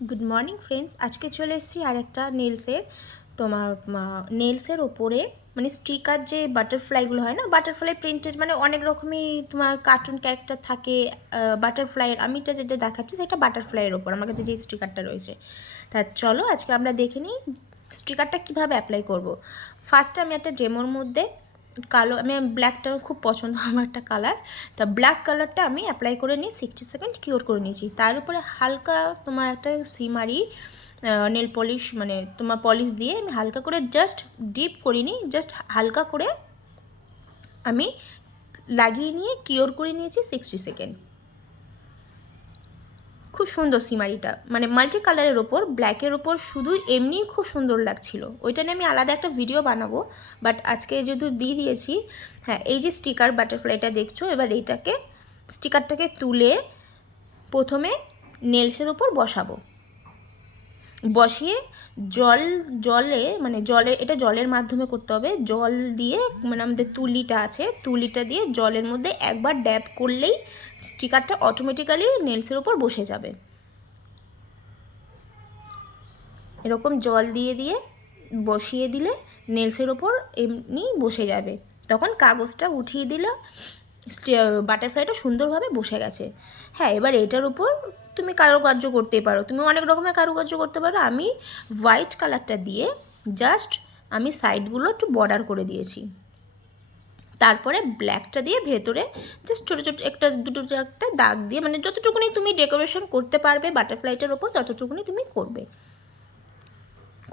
Good morning friends. आज के चले एसेছি আরেকটা নেলসের তোমার নেলসের ওপরে মানে স্টিকার যে বাটারফ্লাইগুলো হয় না, বাটারফ্লাই প্রিন্টেড মানে অনেক রকমই তোমার কার্টুন ক্যারেক্টার থাকে বাটারফ্লাইয়ের। আমি এটা যেটা দেখাচ্ছি সেটা বাটারফ্লাইয়ের ওপর আমার কাছে যে স্টিকারটা রয়েছে। তা চলো আজকে আমরা দেখে নিই স্টিকারটা কীভাবে অ্যাপ্লাই করব। ফার্স্টে আমি একটা ডেমোর মধ্যে কালো, আমি ব্ল্যাকটা খুব পছন্দ আমার একটা কালার, তা ব্ল্যাক কালারটা আমি অ্যাপ্লাই করে নিয়ে 60 সেকেন্ড কিওর করে নিয়েছি। তার উপরে হালকা তোমার একটা সিমারি নেল পলিশ মানে তোমার পলিশ দিয়ে আমি হালকা করে জাস্ট ডিপ করিনি, জাস্ট হালকা করে আমি লাগিয়ে নিয়ে কিওর করে নিয়েছি 60 সেকেন্ড। খুব সুন্দর সিমারিটা, মানে মাল্টি কালারের ওপর ব্ল্যাকের ওপর শুধু এমনিই খুব সুন্দর লাগছিল। ওইটা নিয়ে আমি আলাদা একটা ভিডিও বানাবো, বাট আজকে যেহেতু দিয়ে দিয়েছি। হ্যাঁ, এই যে স্টিকার বাটারফ্লাইটা দেখছো, এবার এইটাকে স্টিকারটাকে তুলে প্রথমে নেলসের ওপর বসাবো। বসিয়ে জলে মানে এটা জলের মাধ্যমে করতে হবে। জল দিয়ে মানে আমাদের তুলিটা আছে, তুলিটা দিয়ে জলের মধ্যে একবার ড্যাব করলেই স্টিকারটা অটোমেটিক্যালি নেলসের ওপর বসে যাবে। এরকম জল দিয়ে দিয়ে বসিয়ে দিলে নেলসের ওপর এমনি বসে যাবে। তখন কাগজটা উঠিয়ে দিলে বাটারফ্লাইটা সুন্দরভাবে বসে গেছে। হ্যাঁ, এবার এটার উপর তুমি কারুকার্য করতে পারো, তুমি অনেক রকমের কারুকার্য করতে পারো। আমি হোয়াইট কালারটা দিয়ে জাস্ট আমি সাইডগুলো একটু বর্ডার করে দিয়েছি। তারপরে ব্ল্যাকটা দিয়ে ভেতরে জাস্ট ছোটো ছোটো দুটো একটা দাগ দিয়ে, মানে যতটুকুনি তুমি ডেকোরেশন করতে পারবে বাটারফ্লাইটার ওপর ততটুকুনি তুমি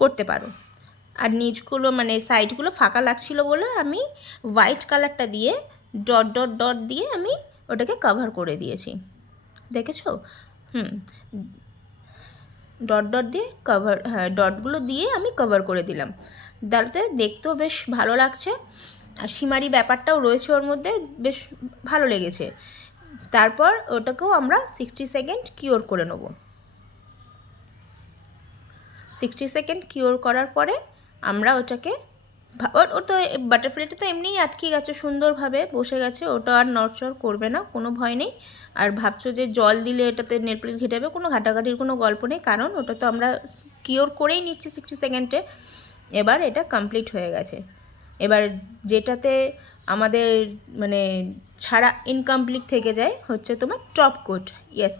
করতে পারো। আর নিচগুলো মানে সাইডগুলো ফাঁকা লাগছিল বলে আমি হোয়াইট কালারটা দিয়ে ডট ডট ডট দিয়ে আমি ওটাকে কভার করে দিয়েছি, দেখেছো? ডট ডট দিয়ে কভার, হ্যাঁ ডটগুলো দিয়ে আমি কভার করে দিলাম। তাতে দেখতেও বেশ ভালো লাগছে, আর সিমারি ব্যাপারটাও রয়েছে ওর মধ্যে, বেশ ভালো লেগেছে। তারপর ওটাকেও আমরা 60 সেকেন্ড কিওর করে নেব। 60 সেকেন্ড কিওর করার পরে আমরা ওটাকে ও তো বাটারফ্লাইটা তো এমনিই আটকে গেছে, সুন্দরভাবে বসে গেছে, ওটা আর নড়চড় করবে না, কোনো ভয় নেই। আর ভাবছো যে জল দিলে এটাতে নেল পলিশ ঘেটে যাবে, কোনো ঘাটাঘাটির কোনো গল্প নেই, কারণ ওটা তো আমরা কিওর করেই নিচ্ছি 60 সেকেন্ডে। এবার এটা কমপ্লিট হয়ে গেছে। এবার যেটাতে আমাদের মানে ছাড়া ইনকমপ্লিট থেকে যায় হচ্ছে তোমার টপ কোট। ইয়েস,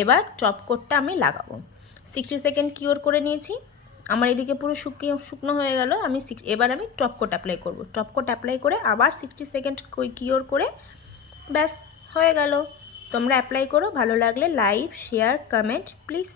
এবার টপ কোটটা আমি লাগাবো। 60 সেকেন্ড কিওর করে নিয়েছি, আমার এদিকে পুরো শুকনো হয়ে গেল। এবার আমি টপ কোট অ্যাপ্লাই করব। টপ কোট অ্যাপ্লাই করে আবার 60 সেকেন্ড কিওর করে ব্যাস হয়ে গেল। তোমরা অ্যাপ্লাই করো, ভালো লাগলে লাইক শেয়ার কমেন্ট প্লিজ।